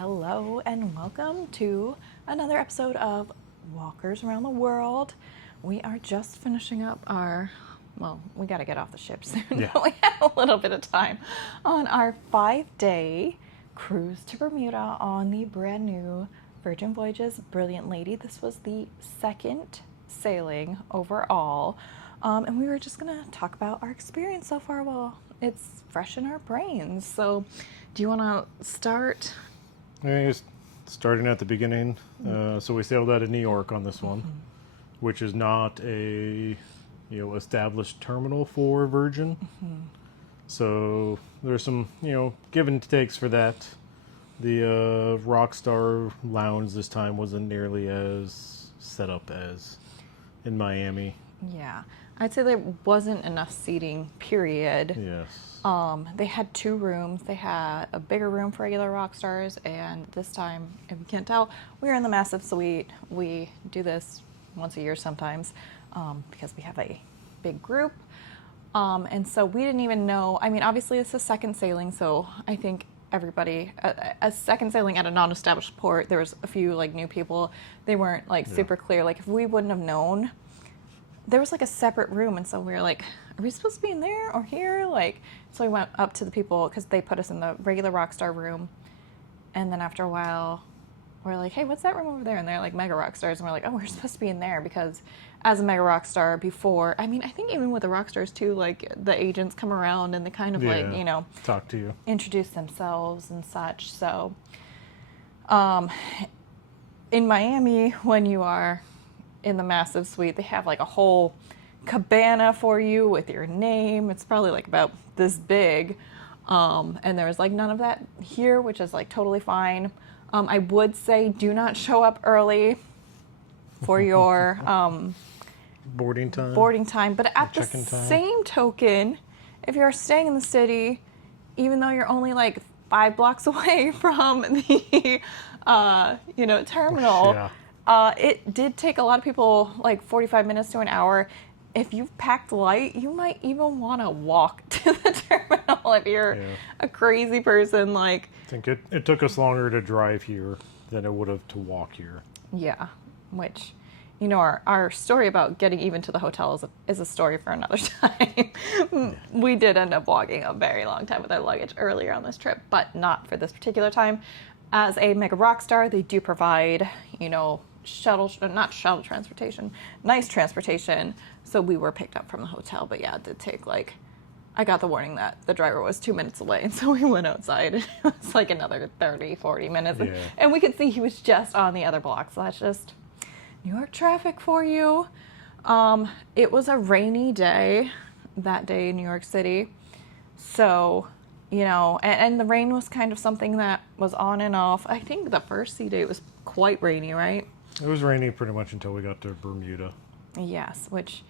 Hello and welcome to another episode of Walkers Around the World. We are just finishing up we got to get off the ship soon, but we have a little bit of time on our 5-day cruise to Bermuda on the brand new Virgin Voyages Brilliant Lady. This was the second sailing overall, and we were just going to talk about our experience so far while it's fresh in our brains. So do you want to start? Just starting at the beginning. So we sailed out of New York on this one, which is not a established terminal for Virgin. So there's some give and takes for that. The Rockstar lounge this time wasn't nearly as set up as in Miami. Yeah, I'd say there wasn't enough seating, period. Yes. They had 2 rooms. They had a bigger room for regular rock stars, and this time, if you can't tell, we were in the massive suite. We do this once a year sometimes because we have a big group. And so we didn't even know. I mean, obviously, it's a second sailing, so I think everybody, a second sailing at a non-established port, there was a few new people. They weren't super clear. If we wouldn't have known, there was a separate room, and so we were like, are we supposed to be in there or here? So we went up to the people because they put us in the regular Rockstar room, and then after a while we're like, hey, what's that room over there? And they're like Mega Rockstars, and we're like, oh, we're supposed to be in there because as a Mega Rockstar before, I mean, I think even with the Rockstars too, the agents come around and they kind of talk to you, introduce themselves and such. So in Miami, when you are in the massive suite, they have a whole cabana for you with your name. It's probably about this big, and there's none of that here, which is totally fine. I would say do not show up early for your boarding time, but at the same token, if you're staying in the city, even though you're only 5 blocks away from the terminal, it did take a lot of people 45 minutes to an hour. If you've packed light, you might even want to walk to the terminal if you're a crazy person. I think it took us longer to drive here than it would have to walk here. Yeah, which, our story about getting even to the hotel is a story for another time. We did end up walking a very long time with our luggage earlier on this trip, but not for this particular time. As a Mega Rockstar, they do provide, not shuttle transportation, nice transportation. So we were picked up from the hotel, but yeah, it did take I got the warning that the driver was 2 minutes away, and so we went outside. It was another 30, 40 minutes, and we could see he was just on the other block. So that's just New York traffic for you. It was a rainy day that day in New York City, so and the rain was kind of something that was on and off. I think the first sea day was quite rainy, right? It was rainy pretty much until we got to Bermuda. Yes, which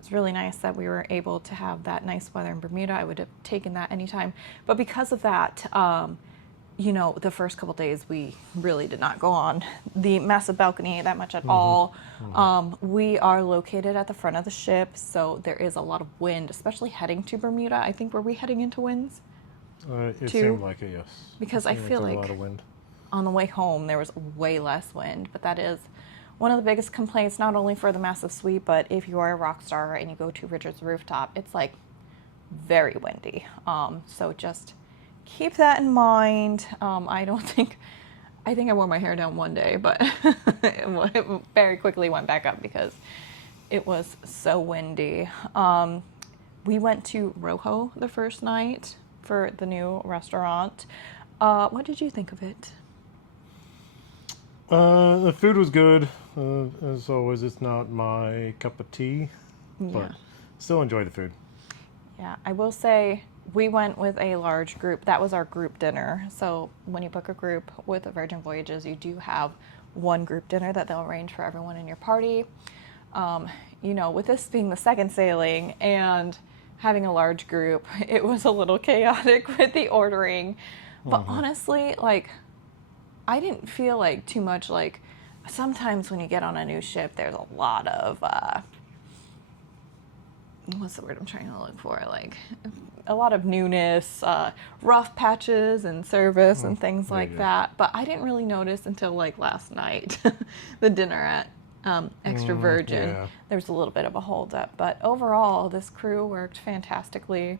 is really nice that we were able to have that nice weather in Bermuda. I would have taken that anytime. But because of that, the first couple days we really did not go on the massive balcony that much at all. We are located at the front of the ship, so there is a lot of wind, especially heading to Bermuda. I think, were we heading into winds? It seemed like it, yes. Because I feel a lot of wind. On the way home there was way less wind, but that is one of the biggest complaints, not only for the massive suite, but if you are a rock star and you go to Richard's rooftop, it's very windy. So just keep that in mind. I think I wore my hair down one day, but it very quickly went back up because it was so windy. We went to Rojo the first night for the new restaurant. What did you think of it? The food was good. As always, it's not my cup of tea, but still enjoy the food. Yeah, I will say we went with a large group. That was our group dinner. So when you book a group with Virgin Voyages, you do have one group dinner that they'll arrange for everyone in your party. With this being the second sailing and having a large group, it was a little chaotic with the ordering. But honestly, I didn't feel too much sometimes when you get on a new ship, there's a lot of, what's the word I'm trying to look for? a lot of newness, rough patches and service and things there you like go. that. But I didn't really notice until like last night, the dinner at Extra Virgin. yeah. There was a little bit of a holdup, but overall, this crew worked fantastically.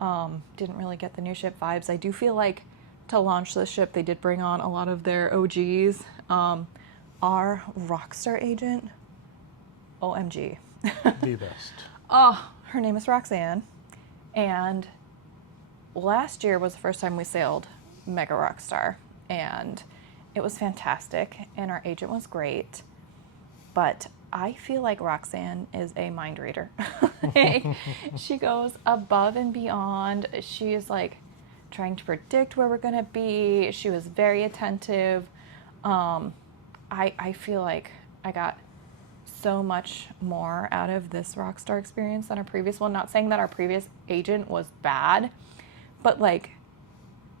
Didn't really get the new ship vibes. I do feel like to launch the ship, they did bring on a lot of their OGs. Our Rockstar agent, OMG. The best. Oh, her name is Roxanne. And last year was the first time we sailed Mega Rockstar. And it was fantastic. And our agent was great. But I feel like Roxanne is a mind reader. She goes above and beyond. She is like trying to predict where we're going to be. She was very attentive. I feel like I got so much more out of this Rockstar experience than our previous one. Not saying that our previous agent was bad, but like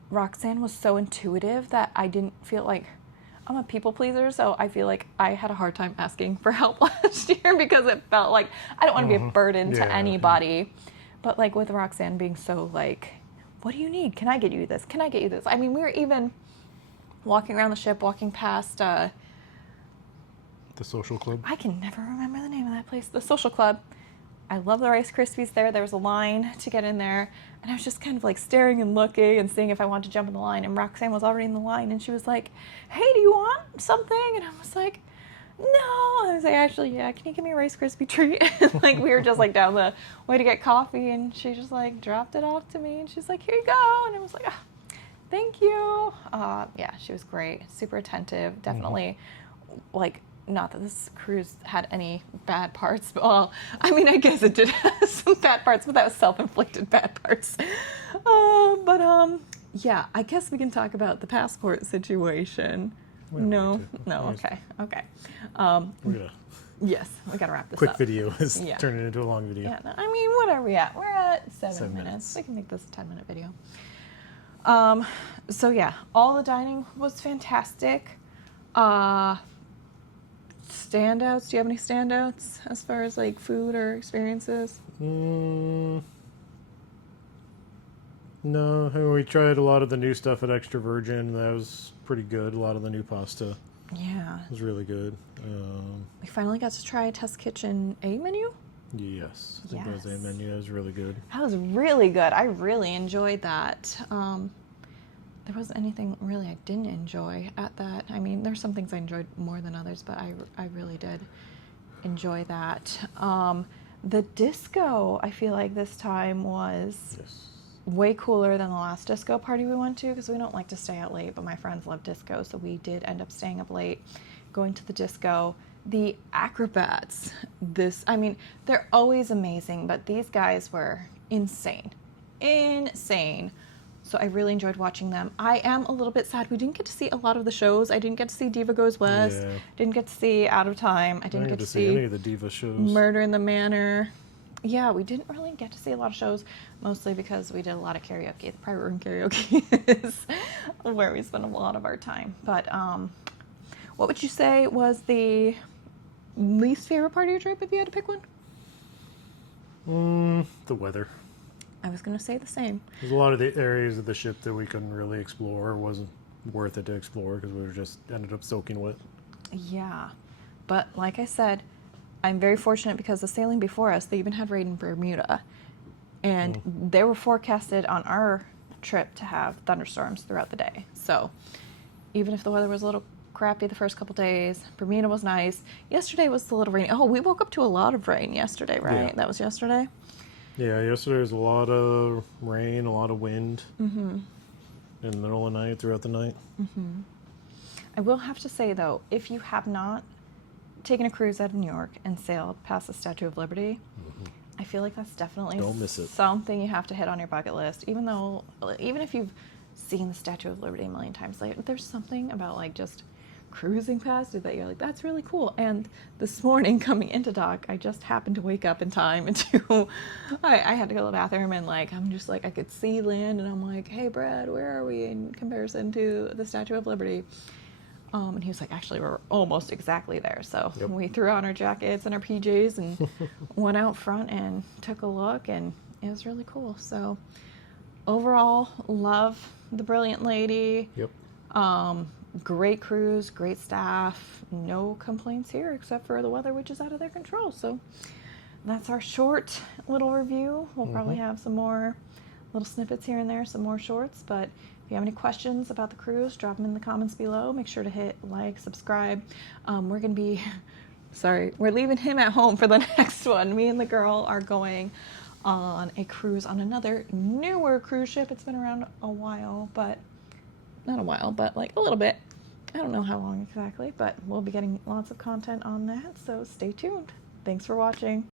Roxanne was so intuitive that I didn't feel like, I'm a people pleaser, so I feel like I had a hard time asking for help last year because it felt like I don't want to be a burden to anybody. But like with Roxanne being so like, what do you need? Can I get you this? Can I get you this? I mean, we were even walking around the ship, walking past The Social Club. I can never remember the name of that place. The Social Club. I love the Rice Krispies there. There was a line to get in there. And I was just kind of like staring and looking and seeing if I wanted to jump in the line. And Roxanne was already in the line. And she was like, hey, do you want something? And I was like, no. I was like, actually, yeah, can you give me a Rice Krispie treat? Like we were just like down the way to get coffee. And she just like dropped it off to me. And she's like, here you go. And I was like, oh, thank you. Yeah, she was great. Super attentive. Definitely like, not that this cruise had any bad parts. Well, I mean, I guess it did have some bad parts, but that was self-inflicted bad parts. Yeah, I guess we can talk about the passport situation. We don't No, need to. no, Yes. okay. We're gonna Yes, we gotta wrap this quick up. video is Yeah. turning into a long video. Yeah, no, I mean, what are we at? We're at 7 7 minutes. minutes. We can make this a 10-minute video. So yeah, all the dining was fantastic. Standouts? Do you have any standouts as far as like food or experiences? No, I mean, we tried a lot of the new stuff at Extra Virgin. That was pretty good. A lot of the new pasta Yeah. was really good. We finally got to try Test Kitchen A menu. Yes, I think that was a Yes. menu. That was really good. That was really good. I really enjoyed that. There wasn't anything really I didn't enjoy at that. I mean, there's some things I enjoyed more than others, but I really did enjoy that. The disco, I feel like this time was Yes. way cooler than the last disco party we went to because we don't like to stay out late, but my friends love disco, so we did end up staying up late, going to the disco. The acrobats, I mean, they're always amazing, but these guys were insane. So I really enjoyed watching them. I am a little bit sad we didn't get to see a lot of the shows. I didn't get to see Diva Goes West. Yeah. Didn't get to see Out of Time. I didn't get to see any of the diva shows. Murder in the Manor. Yeah, we didn't really get to see a lot of shows, mostly because we did a lot of karaoke. The private room karaoke is where we spend a lot of our time. But what would you say was the least favorite part of your trip if you had to pick one? The weather. I was going to say the same. There's a lot of the areas of the ship that we couldn't really explore. It wasn't worth it to explore because we were just ended up soaking wet. Yeah, but like I said, I'm very fortunate because the sailing before us, they even had rain in Bermuda. And they were forecasted on our trip to have thunderstorms throughout the day. So even if the weather was a little crappy the first couple days, Bermuda was nice. Yesterday was a little rainy. Oh, we woke up to a lot of rain yesterday, right? Yeah. That was yesterday? Yeah, yesterday was a lot of rain, a lot of wind in the middle of the night, throughout the night. I will have to say, though, if you have not taken a cruise out of New York and sailed past the Statue of Liberty, I feel like that's definitely Don't miss it. something you have to hit on your bucket list. Even if you've seen the Statue of Liberty a million times, like, there's something about like just cruising past it that you're like, that's really cool. And this morning coming into dock, I just happened to wake up in time and I had to go to the bathroom, and like I'm just like I could see land, and I'm like, hey Brad, where are we in comparison to the Statue of Liberty? And he was like, actually, we're almost exactly there. So we threw on our jackets and our PJs and went out front and took a look. And it was really cool. So overall, love the Brilliant Lady. Yep. Great cruise, great staff. No complaints here except for the weather, which is out of their control. So that's our short little review. We'll probably have some more little snippets here and there, some more shorts. But if you have any questions about the cruise, drop them in the comments below. Make sure to hit like, subscribe. We're going to be, sorry, we're leaving him at home for the next one. Me and the girl are going on a cruise on another newer cruise ship. It's been around a while, but not a while, but like a little bit. I don't know how long exactly, but we'll be getting lots of content on that, so stay tuned. Thanks for watching.